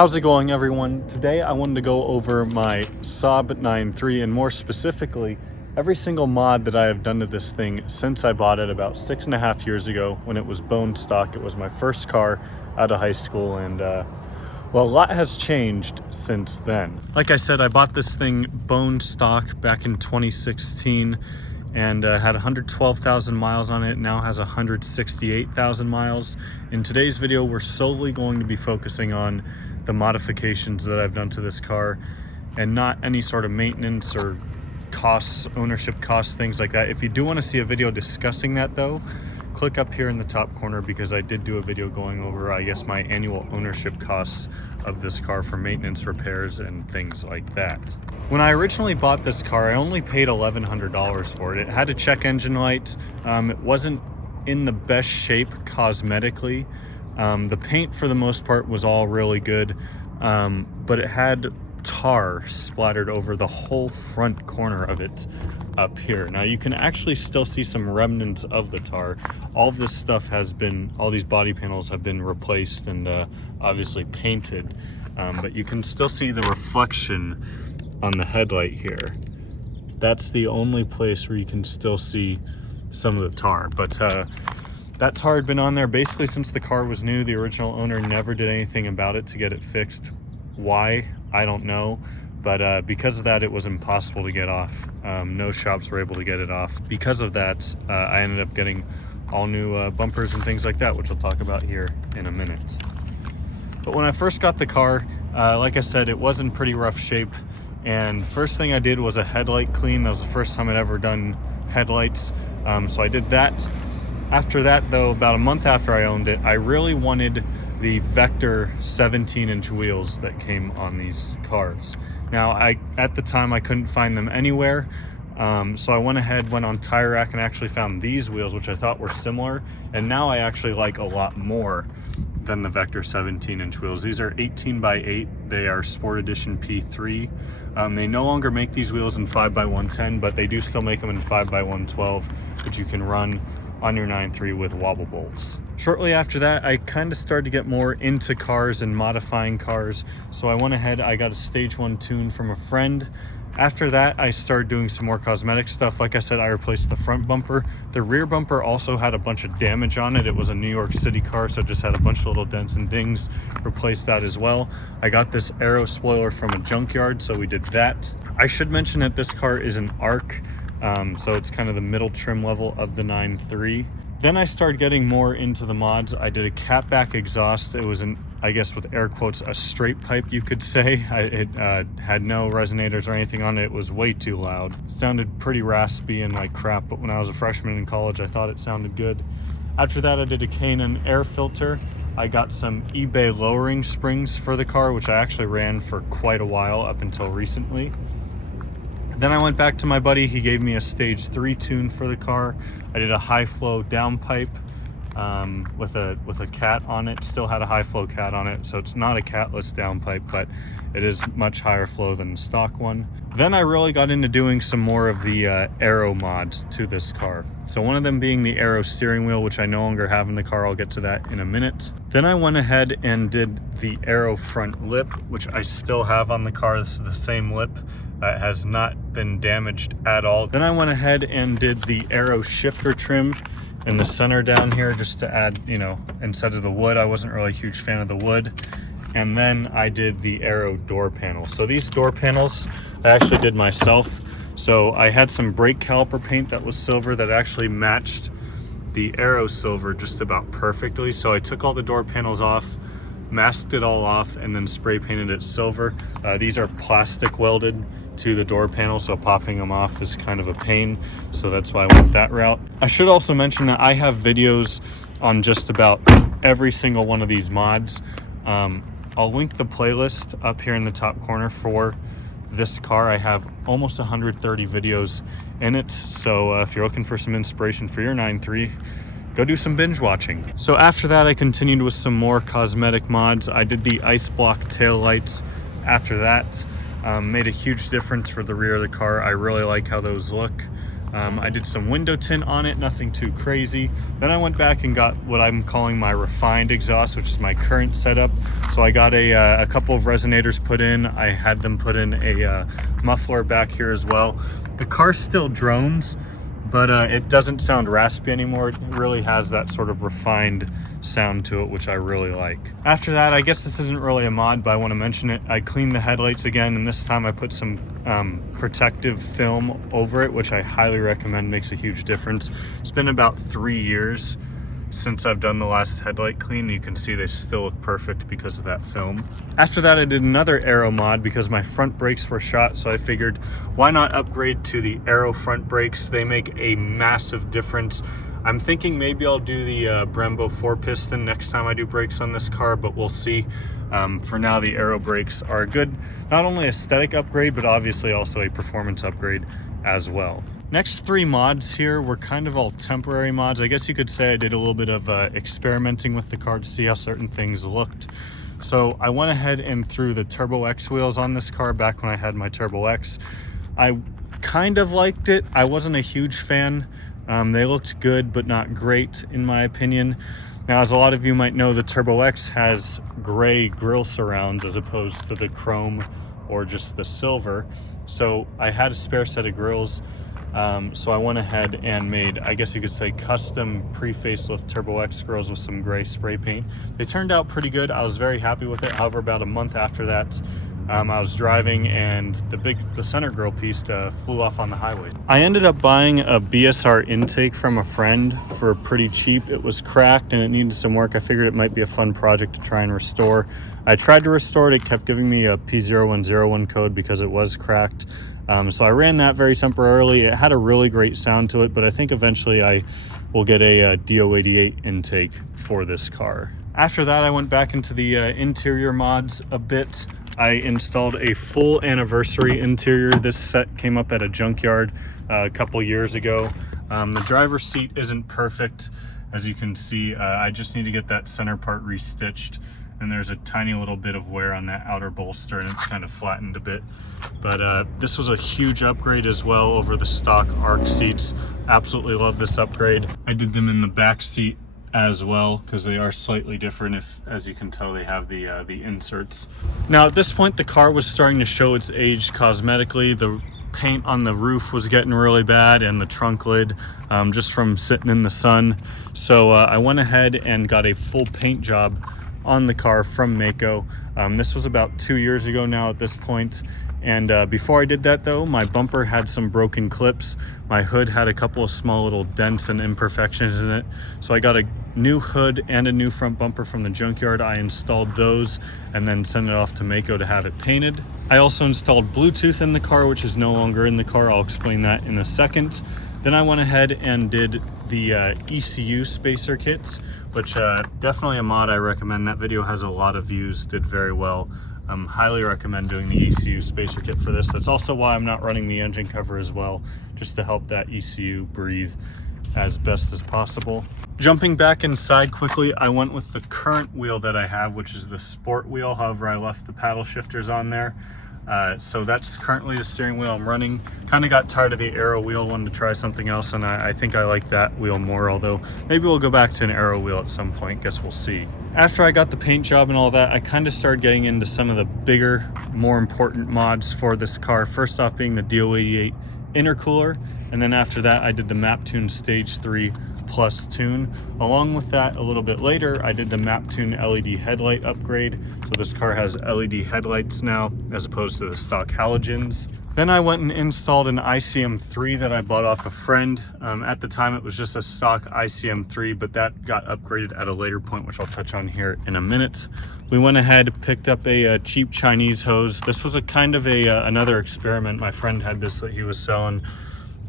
How's it going, everyone? Today I wanted to go over my Saab 9.3 and more specifically every single mod that I have done to this thing since I bought it about 6.5 years ago when it was bone stock. It was my first car out of high school, and well, a lot has changed since then. Like I said, I bought this thing bone stock back in 2016 and had 112,000 miles on it. Now has 168,000 miles. In today's video, we're solely going to be focusing on the modifications that I've done to this car and not any sort of maintenance or costs, ownership costs, things like that. If you do want to see a video discussing that though, click up here in the top corner because I did do a video going over, I guess, my annual ownership costs of this car for maintenance, repairs, and things like that. When I originally bought this car, I only paid $1,100 for it. It had a check engine light. It wasn't in the best shape cosmetically. The paint for the most part was all really good, but it had tar splattered over the whole front corner of it up here. Now you can actually still see some remnants of the tar. All of this stuff has been, all these body panels have been replaced and obviously painted, but you can still see the reflection on the headlight here. That's the only place where you can still see some of the tar, but that tar had been on there basically since the car was new. The original owner never did anything about it to get it fixed. Why? I don't know, but because of that, it was impossible to get off. No shops were able to get it off. Because of that, I ended up getting all new bumpers and things like that, which I'll talk about here in a minute. But when I first got the car, like I said, it was in pretty rough shape. And first thing I did was a headlight clean. That was the first time I'd ever done headlights. So I did that. After that, though, about a month after I owned it, I really wanted the Vector 17-inch wheels that came on these cars. Now, at the time, I couldn't find them anywhere, so I went on Tire Rack and actually found these wheels, which I thought were similar, and now I actually like a lot more than the Vector 17-inch wheels. These are 18x8. They are Sport Edition P3. They no longer make these wheels in 5x110, but they do still make them in 5x112, which you can run on your 9.3 with wobble bolts. Shortly after that, I kind of started to get more into cars and modifying cars, so I went ahead, I got a stage 1 tune from a friend. After that, I started doing some more cosmetic stuff. Like I said, I replaced the front bumper. The rear bumper also had a bunch of damage on it. It was a New York City car, so it just had a bunch of little dents and dings. Replaced that as well. I got this Aero spoiler from a junkyard, so we did that. I should mention that this car is an ARC, so it's kind of the middle trim level of the 9.3. Then I started getting more into the mods. I did a catback exhaust. It was I guess with air quotes, a straight pipe, you could say. It had no resonators or anything on it. It was way too loud. It sounded pretty raspy and like crap, but when I was a freshman in college, I thought it sounded good. After that, I did a K&N air filter. I got some eBay lowering springs for the car, which I actually ran for quite a while up until recently. Then I went back to my buddy. He gave me a stage 3 tune for the car. I did a high flow downpipe with a cat on it. Still had a high flow cat on it, so it's not a catless downpipe, but it is much higher flow than the stock one. Then I really got into doing some more of the Aero mods to this car. So one of them being the Aero steering wheel, which I no longer have in the car. I'll get to that in a minute. Then I went ahead and did the Aero front lip, which I still have on the car. This is the same lip. It has not been damaged at all. Then I went ahead and did the Aero shifter trim in the center down here just to add, you know, instead of the wood. I wasn't really a huge fan of the wood. And then I did the Aero door panels. So these door panels I actually did myself. So I had some brake caliper paint that was silver that actually matched the Aero silver just about perfectly. So I took all the door panels off, masked it all off, and then spray painted it silver. These are plastic welded to the door panel, so popping them off is kind of a pain, so that's why I went that route. I should also mention that I have videos on just about every single one of these mods. I'll link the playlist up here in the top corner for this car. I have almost 130 videos in it, so if you're looking for some inspiration for your 9.3, go do some binge watching. So after that, I continued with some more cosmetic mods. I did the ice block tail lights after that. Made a huge difference for the rear of the car. I really like how those look. I did some window tint on it, nothing too crazy. Then I went back and got what I'm calling my refined exhaust, which is my current setup. So I got a couple of resonators put in. I had them put in a muffler back here as well. The car still drones, but it doesn't sound raspy anymore. It really has that sort of refined sound to it, which I really like. After that, I guess this isn't really a mod, but I want to mention it. I cleaned the headlights again, and this time I put some protective film over it, which I highly recommend, makes a huge difference. It's been about 3 years since I've done the last headlight clean. You can see they still look perfect because of that film. After that, I did another Aero mod because my front brakes were shot, so I figured why not upgrade to the Aero front brakes. They make a massive difference. I'm thinking maybe I'll do the Brembo 4-piston next time I do brakes on this car, but we'll see. For now, the Aero brakes are a good, not only aesthetic upgrade, but obviously also a performance upgrade as well. Next 3 mods here were kind of all temporary mods. I guess you could say I did a little bit of experimenting with the car to see how certain things looked. So I went ahead and threw the Turbo X wheels on this car back when I had my Turbo X. I kind of liked it. I wasn't a huge fan. They looked good, but not great in my opinion. Now, as a lot of you might know, the Turbo X has gray grille surrounds as opposed to the chrome or just the silver. So I had a spare set of grills. So I went ahead and made, I guess you could say, custom pre-facelift Turbo X grills with some gray spray paint. They turned out pretty good. I was very happy with it. However, about a month after that, I was driving and the center grill piece flew off on the highway. I ended up buying a BSR intake from a friend for pretty cheap. It was cracked and it needed some work. I figured it might be a fun project to try and restore. I tried to restore it. It kept giving me a P0101 code because it was cracked. So I ran that very temporarily. It had a really great sound to it, but I think eventually I will get a DO88 intake for this car. After that, I went back into the interior mods a bit. I installed a full anniversary interior. This set came up at a junkyard a couple years ago. The driver's seat isn't perfect. As you can see, I just need to get that center part restitched. And there's a tiny little bit of wear on that outer bolster and it's kind of flattened a bit. But this was a huge upgrade as well over the stock ARC seats. Absolutely love this upgrade. I did them in the back seat as well because they are slightly different. If, as you can tell, they have the inserts. Now at this point, the car was starting to show its age cosmetically. The paint on the roof was getting really bad and the trunk lid just from sitting in the sun. So I went ahead and got a full paint job on the car from Mako. This was about 2 years ago now at this point. And before I did that though, my bumper had some broken clips. My hood had a couple of small little dents and imperfections in it. So I got a new hood and a new front bumper from the junkyard. I installed those and then sent it off to Mako to have it painted. I also installed Bluetooth in the car, which is no longer in the car. I'll explain that in a second. Then I went ahead and did the Ecu Spacer Kits, which definitely a mod I recommend. That video has a lot of views, did very well. Highly recommend doing the ECU Spacer Kit for this. That's also why I'm not running the engine cover as well, just to help that ECU breathe as best as possible. Jumping back inside quickly, I went with the current wheel that I have, which is the sport wheel. However, I left the paddle shifters on there. So that's currently the steering wheel I'm running. Kind of got tired of the Aero wheel, wanted to try something else, and I think I like that wheel more, although maybe we'll go back to an Aero wheel at some point, guess we'll see. After I got the paint job and all that, I kind of started getting into some of the bigger, more important mods for this car. First off being the DO88 intercooler, and then after that I did the MapTune Stage 3 Plus tune. Along with that, a little bit later, I did the MapTune LED headlight upgrade. So this car has LED headlights now, as opposed to the stock halogens. Then I went and installed an ICM3 that I bought off a friend. At the time, it was just a stock ICM3, but that got upgraded at a later point, which I'll touch on here in a minute. We went ahead, picked up a cheap Chinese hose. This was a kind of another experiment. My friend had this that he was selling.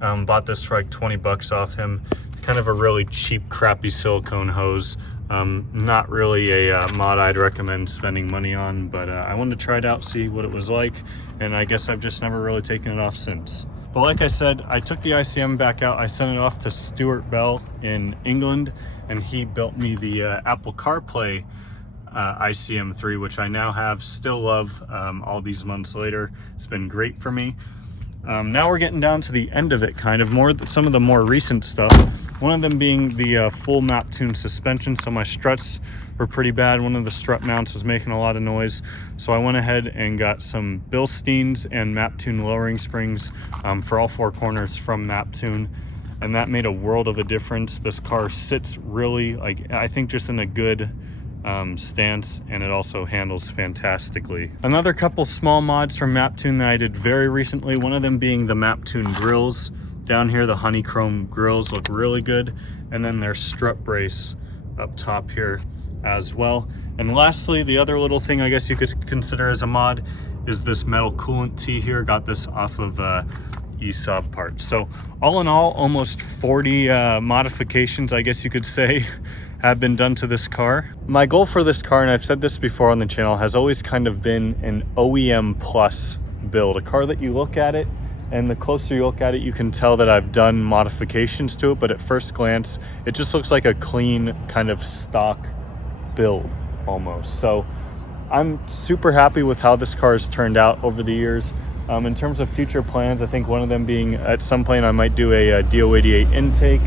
Bought this for like 20 bucks off him. Kind of a really cheap, crappy silicone hose. Not really a mod I'd recommend spending money on, but I wanted to try it out, see what it was like, and I guess I've just never really taken it off since. But like I said, I took the ICM back out. I sent it off to Stuart Bell in England, and he built me the Apple CarPlay ICM3, which I now have, still love all these months later. It's been great for me. Now we're getting down to the end of it, kind of some of the more recent stuff. One of them being the full map tune suspension. So my struts were pretty bad. One of the strut mounts was making a lot of noise. So I went ahead and got some Bilsteins and map tune lowering springs for all four corners from map tune. And that made a world of a difference. This car sits really, like, I think just in a good stance, and it also handles fantastically. Another couple small mods from Maptune that I did very recently, one of them being the Maptune grills. Down here, the honeycomb grills look really good, and then their strut brace up top here as well. And lastly, the other little thing I guess you could consider as a mod is this metal coolant tee here. Got this off of Saab parts. So all in all, almost 40 modifications, I guess you could say, have been done to this car. My goal for this car, and I've said this before on the channel, has always kind of been an OEM plus build. A car that you look at it, and the closer you look at it, you can tell that I've done modifications to it, but at first glance, it just looks like a clean kind of stock build almost. So I'm super happy with how this car has turned out over the years. In terms of future plans, I think one of them being at some point I might do a DO88 intake.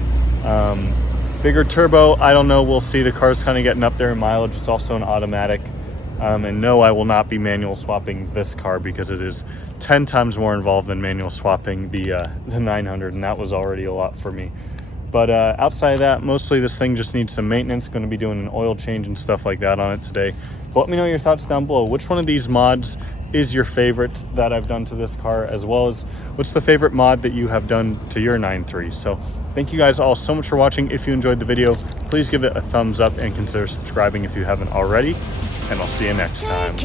Bigger turbo, I don't know, we'll see. The car's kind of getting up there in mileage. It's also an automatic. And no, I will not be manual swapping this car because it is 10 times more involved than manual swapping the 900, and that was already a lot for me. But outside of that, mostly this thing just needs some maintenance. Going to be doing an oil change and stuff like that on it today. But let me know your thoughts down below. Which one of these mods is your favorite that I've done to this car, as well as what's the favorite mod that you have done to your 9.3. So thank you guys all so much for watching. If you enjoyed the video, please give it a thumbs up and consider subscribing if you haven't already, and I'll see you next time.